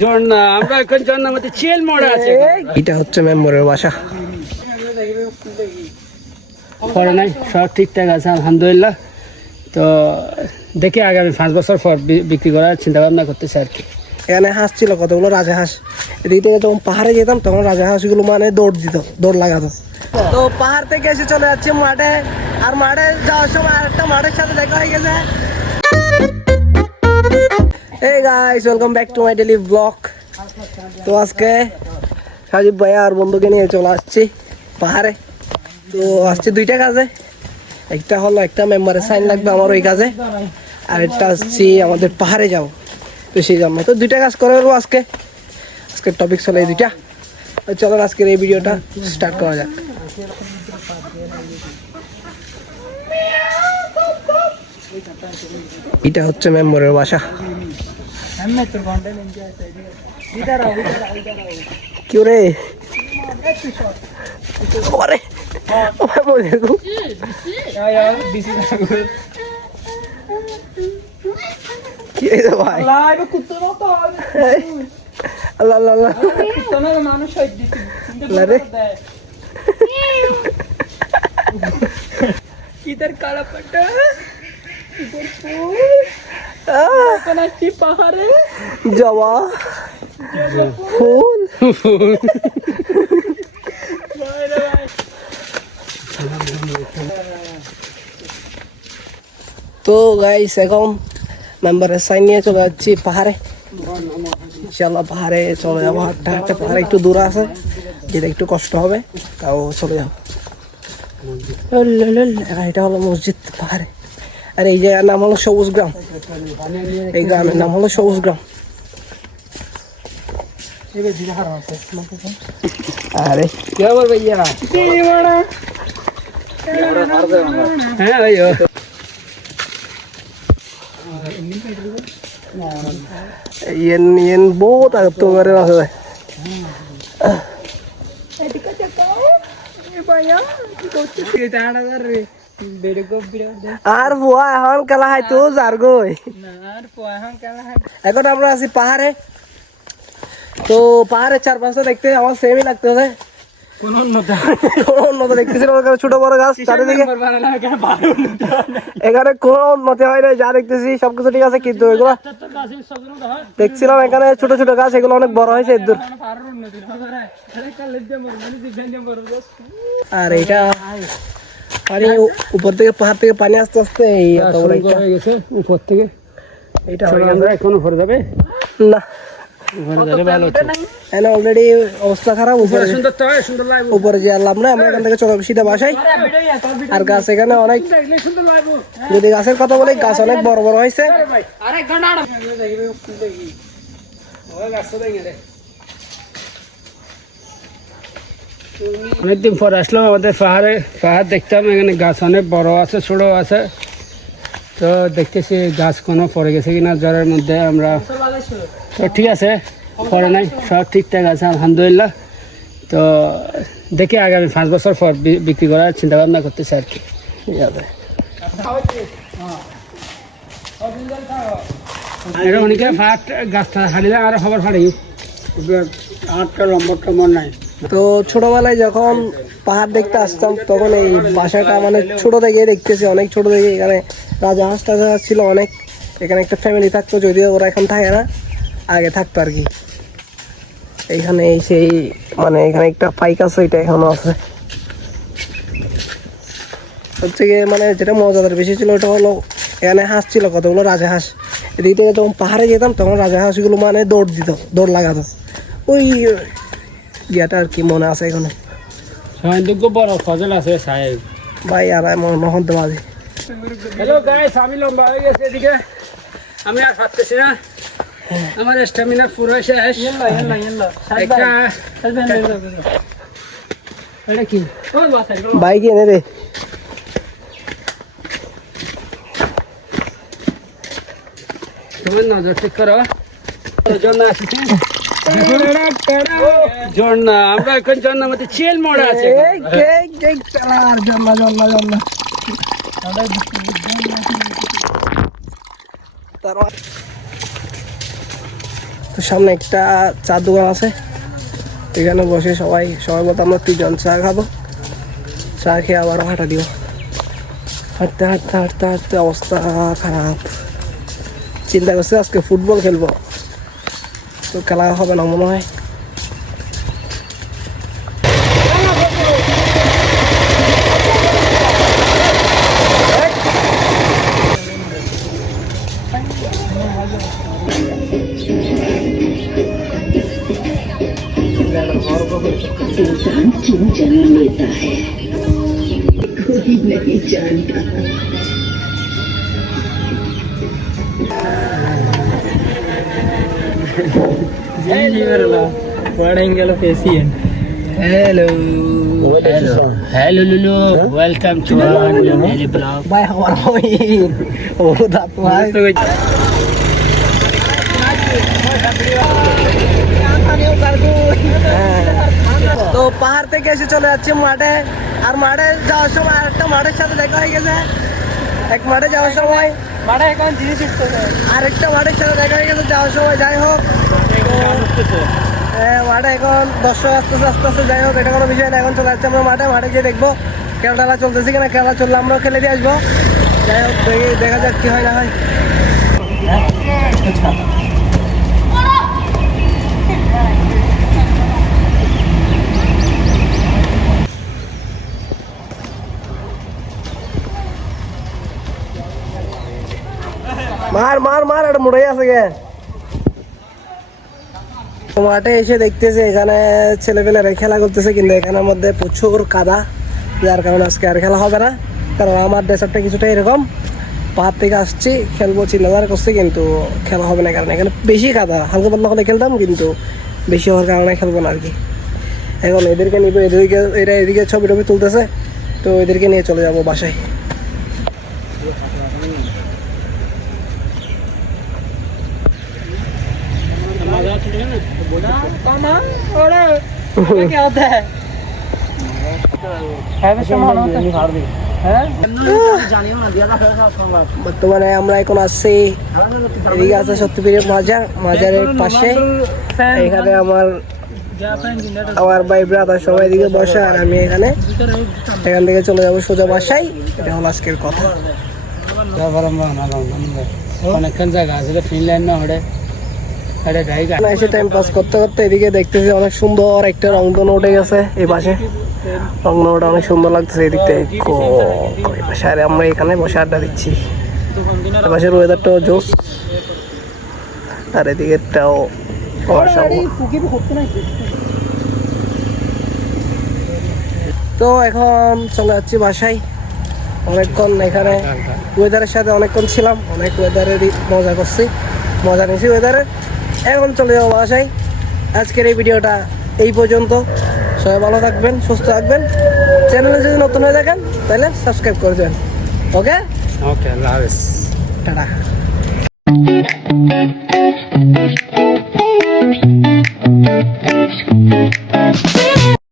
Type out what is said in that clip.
ঝর্ণা আমরা এখন ঝর্ণার মধ্যে চিল মোড় আছে। এটা হচ্ছে মেম্বরের বাসা। পরে নাই সব ঠিকঠাক আছে আলহামদুলিল্লাহ। তো দেখি আগামী 5 বছর পর বিক্রি করার চিন্তা ভাবনা করতেছে আর কি। এখানে হাঁস ছিল কতগুলো রাজাহাঁস। এদিক থেকে যখন পাহাড়ে যেতাম তখন রাজাহাঁসগুলো মানে দৌড় দিত, দৌড় লাগাতো। তো পাহাড় থেকে এসে চলে যাচ্ছে মাঠে। আর মাঠে যাওয়ার সময় আরেকটা মাঠের সাথে দেখা হয়ে গেছে। Hey guys, welcome back to my daily vlog. তো আজকে সাজিব ভাইয়া আর বন্ধুকে নিয়ে চলে আসছি পাহাড়ে। তো আসছে দুইটা কাজে, একটা হলো একটা মেম্বারের সাইন লাগবে আমার ওই কাজে, আর একটা আসছি আমাদের পাহাড়ে যাবো। তো সেই জন্য তো দুইটা কাজ করে নেবো আজকে। আজকের টপিক চলে এই দুইটা। তো চলো আজকের এই ভিডিওটা স্টার্ট করা যাক। এটা হচ্ছে মেম্বরের বাসা। কি রে ওরে কি ভাই আল্লাহ আল্লাহ আল্লাহ রে কিধর কালা পাটা পাহাড়ে জবা ফুল তো গাইস এখন মেম্বারের সাইন নিয়ে চলে যাচ্ছি পাহাড়ে। ইনশাল্লাহ পাহাড়ে চলে যাবো হাঁটতে হাঁটতে। পাহাড়ে একটু দূর আছে, যেটা একটু কষ্ট হবে, তাও চলে যাবো। এটা হলো মসজিদ পাহাড়ে। আর এই জায়গার নাম হলো সবুজ গ্রাম। এই গ্রামের নাম হলো সবুজ গ্রাম। আরে क्या बोल भैया হ্যাঁ ভাইয়া येन बहुत आगे तो मेरे पास है। আর বুয়া এখন খেলা হয় তো যার গই এখন আমরা আছি পাহাড়ে। তো পাহাড়ের চারপাশে দেখতে আমার সেমই লাগতেছে, কোন উন্নতি উন্নত দেখতেছি না। ছোট বড় গাছ চারিদিকে, এখানে কোন উন্নতি হয় না। যা দেখতেছি সবকিছু ঠিক আছে, কিন্তু এগুলো দেখছিলাম এখানে ছোট ছোট গাছ, এগুলো অনেক বড় হয়েছে দূর। আর এটা পানি উপর থেকে, পাহাড় থেকে পানি আস্তে আস্তে উপর থেকে এটা এখনো ভরে যাবে না। অলরেডি অবস্থা খারাপ, উপরে যে লাভ নাই। আমরা এখান থেকে চলে সিধা বাসায়। আর গাছ এখানে অনেক, যদি গাছের কথা বলি, গাছ অনেক বড় বড় হয়েছে। অনেকদিন পর আসলাম আমাদের পাহাড় দেখতাম। এখানে গাছ অনেক বড় আছে, ছোট আছে। তো দেখতেছি গাছ কোনো পড়ে গেছে কিনা জ্বরের মধ্যে আমরা। তো ঠিক আছে, পরে নাই সব ঠিকঠাক আছে আলহামদুলিল্লাহ। তো দেখি আগামী 5 বছর পর বিক্রি করার চিন্তা ভাবনা করতেছে আর কি। অনেকে ফাট গাছটা হারিয়ে আরো খবর ফাড়ি আটটা লম্বরটা মন নাই। তো ছোটবেলায় যখন পাহাড় দেখতে আসতাম তখন এই বাসাটা মানে ছোট থেকে দেখতেছি, অনেক ছোট থেকে। এখানে রাজাহাঁস টাজাহাঁস ছিল অনেক। এখানে একটা ফ্যামিলি থাকতো, যদিও ওরা এখন থাকে না, আগে থাকতো আর কি। এইখানে সেই মানে এখানে একটা পাইক আছে, এটা এখনো আছে। হচ্ছে গিয়ে মানে যেটা মজাদার বেশি ছিল ওটা হলো এখানে হাঁস ছিল কতগুলো রাজাহাঁস। এদিক থেকে যখন পাহাড়ে যেতাম তখন রাজাহাঁসগুলো মানে দৌড় দিত, দৌড় লাগাতো। ওই ইয়াটা আর কি মনে আছে এখানে। বড় ফজল আছে সাহেব ভাই আর মোহন তো বাজে। হ্যালো গাইস, আমি লম্বা হয়ে গেছে এদিকে, আমি আর পারতেছি না। আমার স্ট্যামিনা পুরো শেষ। এটা কি বাইক এনে রে। তোমার নজর ঠিক করো। ঝর্ণা আসছে, ঝর্ণা আমরা এখন ঝর্ণার মধ্যে চিল মোড় আছে। ঝর্ণা ঝর্ণা ঝর্ণা তো সামনে একটা চার দোকান আছে, এখানে বসে সবাই মতো আমরা 3 জন চা খাবো, চা খেয়ে আবারও হাঁটা দিব। হাঁটতে হাঁটতে হাঁটতে হাঁটতে অবস্থা খারাপ। চিন্তা করছি আজকে ফুটবল খেলবো, তো খেলা হবে না মনে হয়। इंसान क्यों जन्म लेता है कोई नहीं जानता। Hello Lulu, welcome to our daily vlog. Bye, how are you? Oh, that's why. তো পাহাড় থেকে এসে চলে যাচ্ছি মাঠে, আর মাঠে যাওয়ার সময় আরেকটা মাঠের সাথে দেখা হয়ে গেছে। এক মাঠে যাওয়ার সময় মাঠে এখন জিনিস উঠতেছে, আরেকটা মাঠের সাথে দেখা হয়ে গেছে যাওয়ার সময়। যাই হোক, মাঠে এখন দর্শক আসতেছে আস্তে আস্তে। যাই হোক, এটা কোনো বিষয় না। এখন চলে যাচ্ছি আমরা মাঠে গিয়ে দেখবো খেলা চলতেছে কিনা। খেলা চললে আমরাও খেলে দিয়ে আসবো। যাই হোক, দেখা যাক কি হয় না হয়। মার এটা মুড়াই আছে গে। মাঠে এসে দেখতেছে এখানে ছেলেপেলেরা খেলা করতেছে, কিন্তু এখানের মধ্যে প্রচুর কাদা, যার কারণে আজকে আর খেলা হবে না। কারণ আমার ড্রেসারটা কিছুটা এরকম, পাহাড় থেকে আসছি খেলবো চিন্তাধারা করছি, কিন্তু খেলা হবে না। কারণ এখানে বেশি কাদা, হালকা পাতলা হলে খেলতাম, কিন্তু বেশি হওয়ার কারণে খেলবো না আর কি। এখন এদেরকে নিবো, এদিকে ছবি টবি তুলতেছে, তো এদেরকে নিয়ে চলে যাবো বাসায়। বর্তমানে আমরা এখন আসছি, এদিকে আছে সত্যিপুরের মাজারের পাশে। এখানে আমার ভাই ব্রাদার সবাই এদিকে বসে, আর আমি এখান থেকে চলে যাবো সোজা বাসায়। এটা হলো আজকের কথা। অনেকক্ষণ জায়গা আছে ফিনল্যান্ড না হলে এসে টাইম পাস করতে করতে এদিকে দেখতেছি অনেক সুন্দর একটা রংধনু উঠে গেছে। এই পাশে রংধনুটা অনেক সুন্দর লাগতেছে এদিক থেকে। আর আমরা এখানে বসে আড্ডা দিচ্ছি। পাশের ওয়েদারটাও জোস, আর এদিকেরটাও তো এখন চলে যাচ্ছি বাসায়। অনেকক্ষণ এখানে ওয়েদারের সাথে অনেকক্ষণ ছিলাম, অনেক ওয়েদারেরই মজা নিয়েছি ওয়েদারের। এখন চলে যাবো বাসায়। আজকের এই ভিডিওটা এই পর্যন্ত। সবাই ভালো থাকবেন, সুস্থ থাকবেন। চ্যানেলে যদি নতুন হয়ে থাকেন তাহলে সাবস্ক্রাইব করে দেবেন। ওকে, আল্লাহ হাফেজ, টাটা।